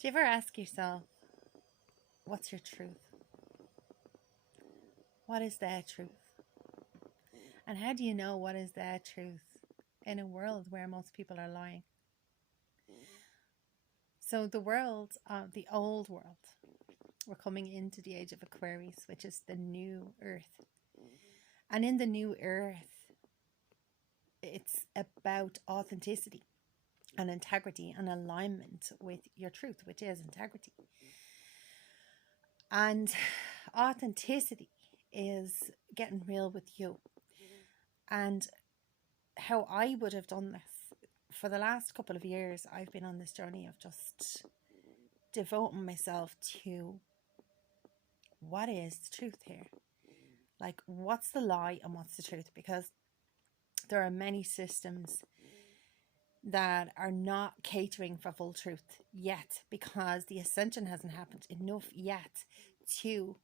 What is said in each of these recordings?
Do you ever ask yourself, what's your truth? What is their truth? And how do you know what is their truth in a world where most people are lying? So, the world, the old world, we're coming into the age of Aquarius, which is the new earth. And in the new earth, it's about authenticity and integrity and alignment with your truth, which is integrity. And authenticity is getting real with you. And how I would have done this for the last couple of years, I've been on this journey of just devoting myself to what is the truth here? Like, what's the lie and what's the truth? Because there are many systems that are not catering for full truth yet, because the ascension hasn't happened enough yet to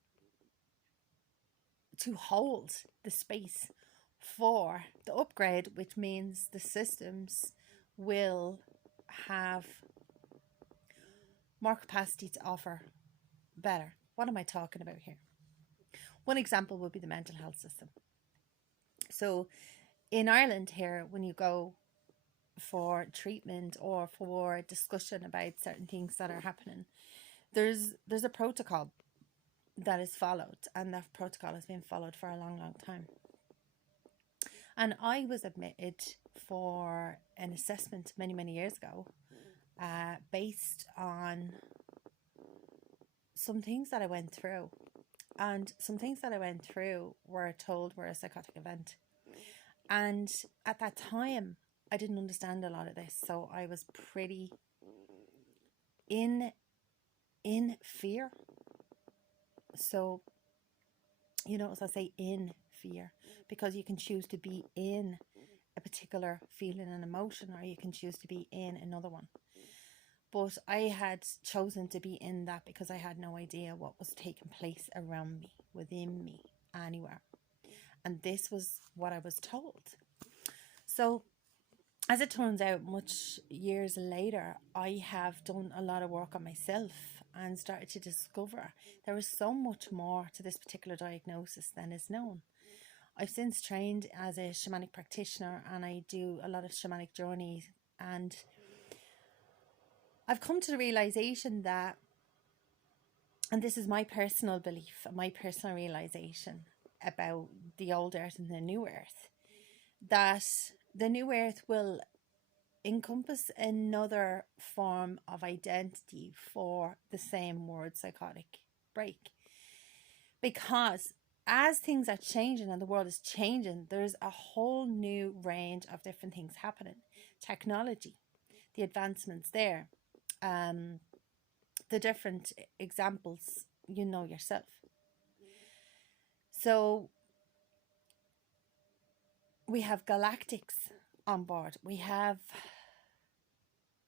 hold the space for the upgrade, which means the systems will have more capacity to offer better. What am I talking about here? One example would be the mental health system. So in Ireland here, when you go for treatment or for discussion about certain things that are happening, there's a protocol that is followed, and that protocol has been followed for a long time. And I was admitted for an assessment many years ago, based on some things that I went through. And some things that I went through were told were a psychotic event. And at that time, I didn't understand a lot of this. So I was pretty in fear. So, as I say, in fear, because you can choose to be in a particular feeling and emotion, or you can choose to be in another one. But I had chosen to be in that because I had no idea what was taking place around me, within me, anywhere. And this was what I was told. So, as it turns out, much years later, I have done a lot of work on myself and started to discover there is so much more to this particular diagnosis than is known. I've since trained as a shamanic practitioner, and I do a lot of shamanic journeys, and I've come to the realization that, and this is my personal belief, my personal realization about the old earth and the new earth, that the new earth will encompass another form of identity for the same word, psychotic break. Because as things are changing and the world is changing, there's a whole new range of different things happening. Technology, the advancements there, the different examples, yourself. So we have galactics on board.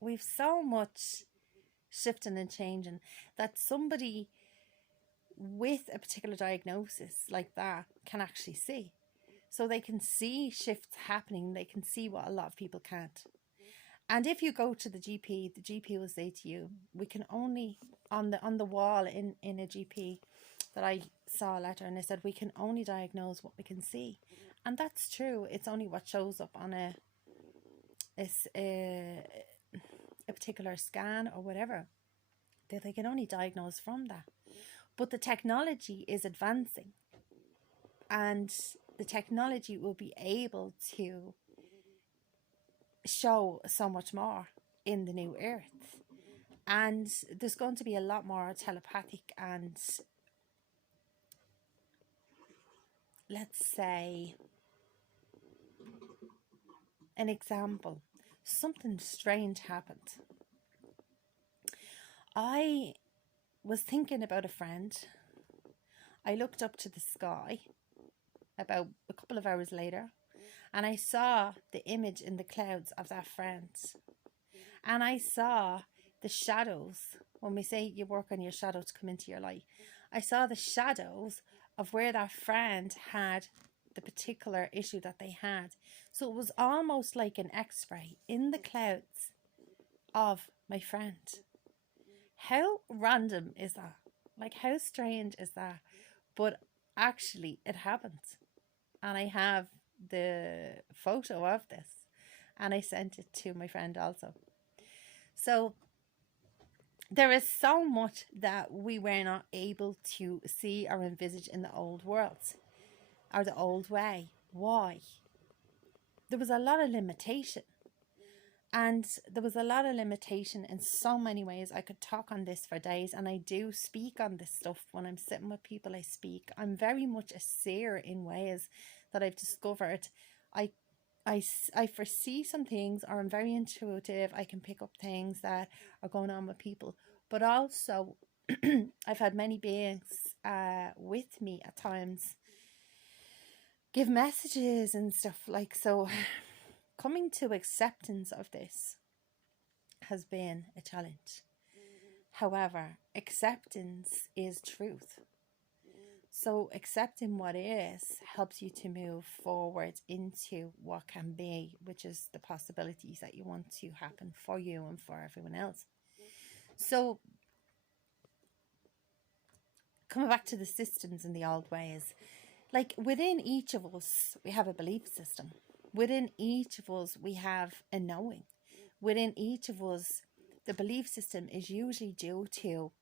We've so much shifting and changing that somebody with a particular diagnosis like that can actually see. So they can see shifts happening. They can see what a lot of people can't. And if you go to the GP will say to you, we can only, on the wall in a GP that I saw a letter, and they said, we can only diagnose what we can see. And that's true. It's only what shows up on a particular scan or whatever, that they can only diagnose from that. But the technology is advancing, and the technology will be able to show so much more in the new earth. And there's going to be a lot more telepathic and, let's say, an example. Something strange happened. I was thinking about a friend. I looked up to the sky about a couple of hours later, and I saw the image in the clouds of that friend. And I saw the shadows. When we say you work on your shadow to come into your light, I saw the shadows of where that friend had the particular issue that they had. So it was almost like an X-ray in the clouds of my friend. How random is that? Like, how strange is that? But actually, it happened. And I have the photo of this. And I sent it to my friend also. So there is so much that we were not able to see or envisage in the old worlds or the old way. Why? There was a lot of limitation. And there was a lot of limitation in so many ways. I could talk on this for days, and I do speak on this stuff when I'm sitting with people. I speak. I'm very much a seer in ways that I've discovered. I, I foresee some things, or I'm very intuitive. I can pick up things that are going on with people, but also I've had many beings with me at times give messages and stuff like so. Coming to acceptance of this has been a challenge. However, acceptance is truth. So accepting what is helps you to move forward into what can be, which is the possibilities that you want to happen for you and for everyone else. So coming back to the systems and the old ways, like within each of us, we have a belief system. Within each of us, we have a knowing. Within each of us, the belief system is usually due to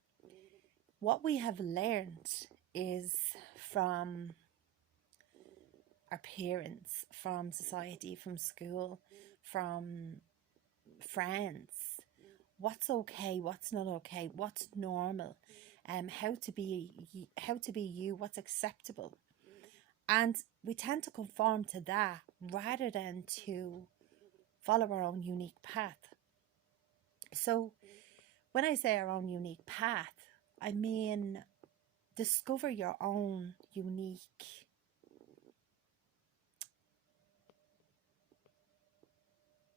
what we have learned is from our parents, from society, from school, from friends. What's okay, what's not okay, what's normal, how to be you, what's acceptable. And we tend to conform to that rather than to follow our own unique path. So when I say our own unique path, I mean discover your own unique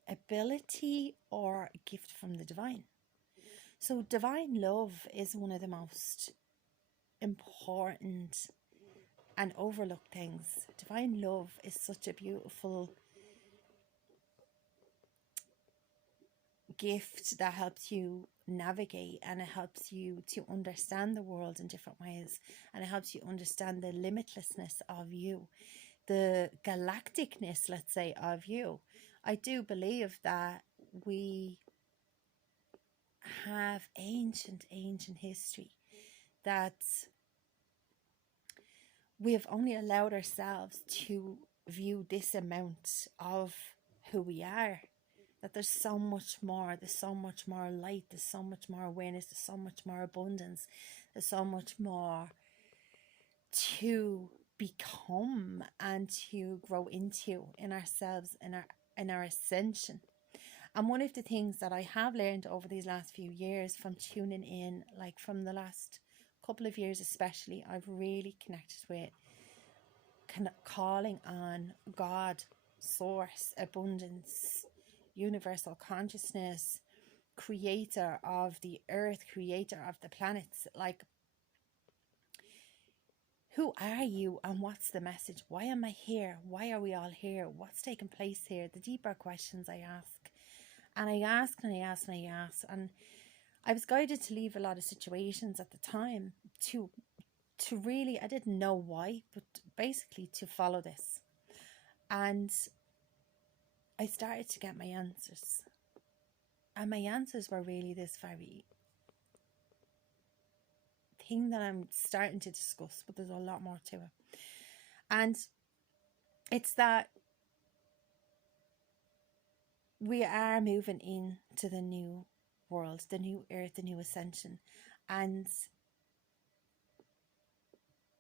ability or gift from the divine. So divine love is one of the most important and overlooked things. Divine love is such a beautiful gift that helps you navigate, and it helps you to understand the world in different ways, and it helps you understand the limitlessness of you, the galacticness, let's say, of you. I do believe that we have ancient history, that we have only allowed ourselves to view this amount of who we are, that there's so much more, there's so much more light, there's so much more awareness, there's so much more abundance, there's so much more to become and to grow into in ourselves, in our ascension. And one of the things that I have learned over these last few years from tuning in, like from the last couple of years especially, I've really connected with calling on God, source, abundance, universal consciousness, creator of the earth, creator of the planets. Like, who are you and what's the message? Why am I here? Why are we all here? What's taking place here? The deeper questions I ask. And I ask and I ask and I ask. And I was guided to leave a lot of situations at the time to really, I didn't know why, but basically to follow this. And I started to get my answers. And my answers were really this very thing that I'm starting to discuss, but there's a lot more to it. And it's that we are moving into the new world, the new earth, the new ascension. And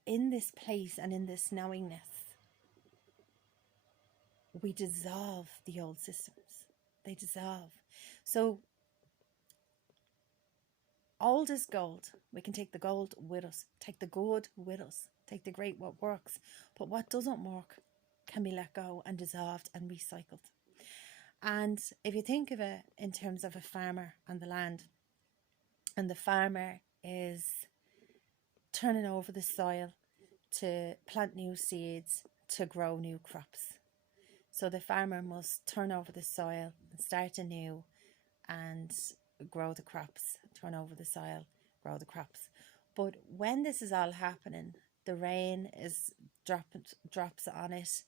in this place and in this knowingness, we dissolve the old systems. They dissolve. So old is gold. We can take the gold with us, take the good with us, take the great what works. But what doesn't work can be let go and dissolved and recycled. And if you think of it in terms of a farmer on the land, and the farmer is turning over the soil to plant new seeds, to grow new crops. So the farmer must turn over the soil and start anew and grow the crops turn over the soil, grow the crops. But when this is all happening, the rain is drops on it,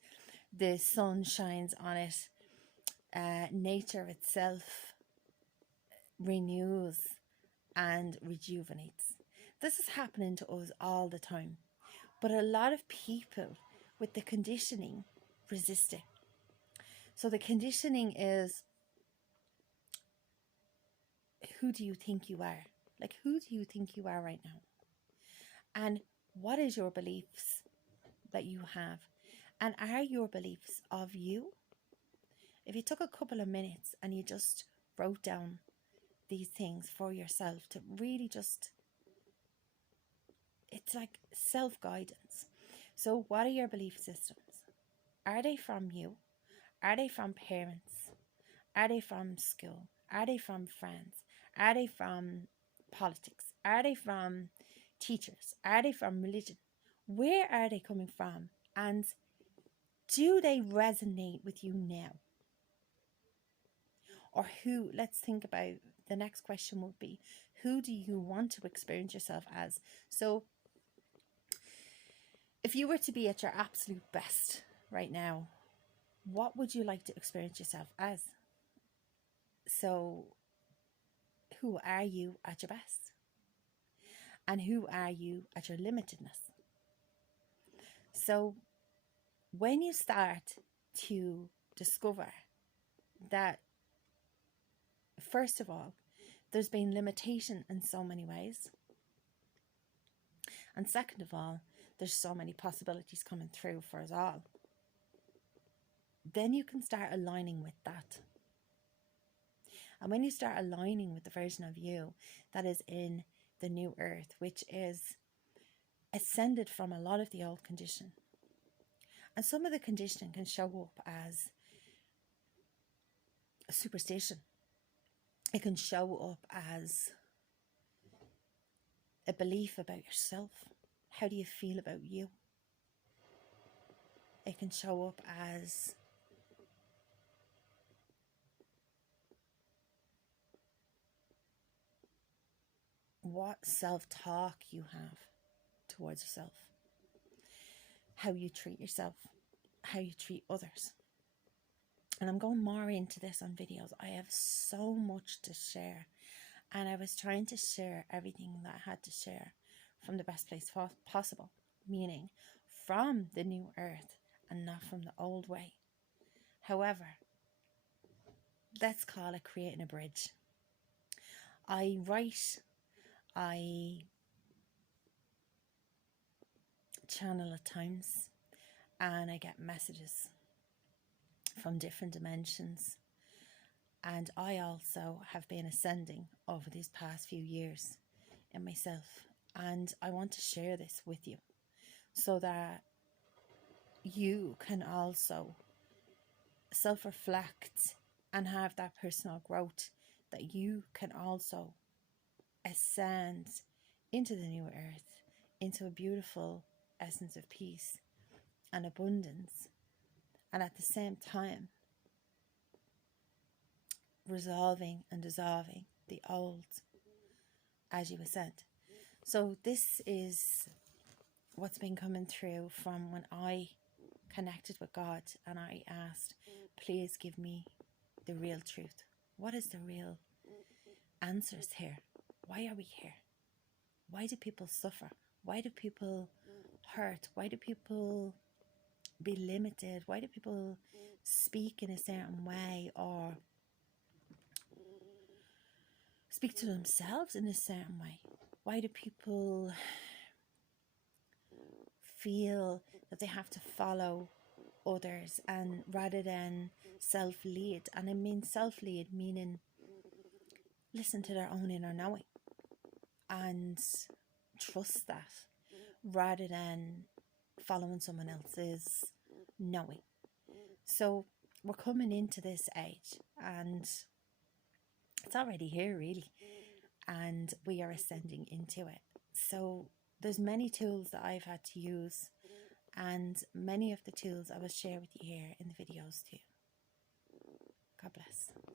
the sun shines on it, nature itself renews and rejuvenates. This is happening to us all the time. But a lot of people with the conditioning resist it. So the conditioning is, who do you think you are? Like, who do you think you are right now? And what is your beliefs that you have? And are your beliefs of you? If you took a couple of minutes and you just wrote down these things for yourself to really just, it's like self-guidance. So what are your belief systems? Are they from you? Are they from parents? Are they from school? Are they from friends? Are they from politics? Are they from teachers? Are they from religion? Where are they coming from? And do they resonate with you now? Or who, let's think about, the next question would be, who do you want to experience yourself as? So if you were to be at your absolute best right now, what would you like to experience yourself as? So who are you at your best? And who are you at your limitedness? So when you start to discover that, first of all, there's been limitation in so many ways. And second of all, there's so many possibilities coming through for us all. Then you can start aligning with that. And when you start aligning with the version of you that is in the new earth, which is ascended from a lot of the old condition. And some of the conditioning can show up as a superstition. It can show up as a belief about yourself. How do you feel about you? It can show up as what self-talk you have towards yourself, how you treat yourself, how you treat others. And I'm going more into this on videos. I have so much to share, and I was trying to share everything that I had to share from the best place possible, meaning from the new earth and not from the old way. However, let's call it creating a bridge. I write, I channel at times, and I get messages from different dimensions. And I also have been ascending over these past few years in myself. And I want to share this with you so that you can also self-reflect and have that personal growth, that you can also ascend into the new earth, into a beautiful essence of peace and abundance, and at the same time resolving and dissolving the old as you ascend. So this is what's been coming through from when I connected with God and I asked, please give me the real truth. What is the real answers here? Why are we here? Why do people suffer? Why do people hurt? Why do people be limited? Why do people speak in a certain way or speak to themselves in a certain way? Why do people feel that they have to follow others and rather than self-lead? And I mean self-lead meaning listen to their own inner knowing and trust that rather than following someone else's knowing. So we're coming into this age and it's already here really, and we are ascending into it. So there's many tools that I've had to use, and many of the tools I will share with you here in the videos too. God bless.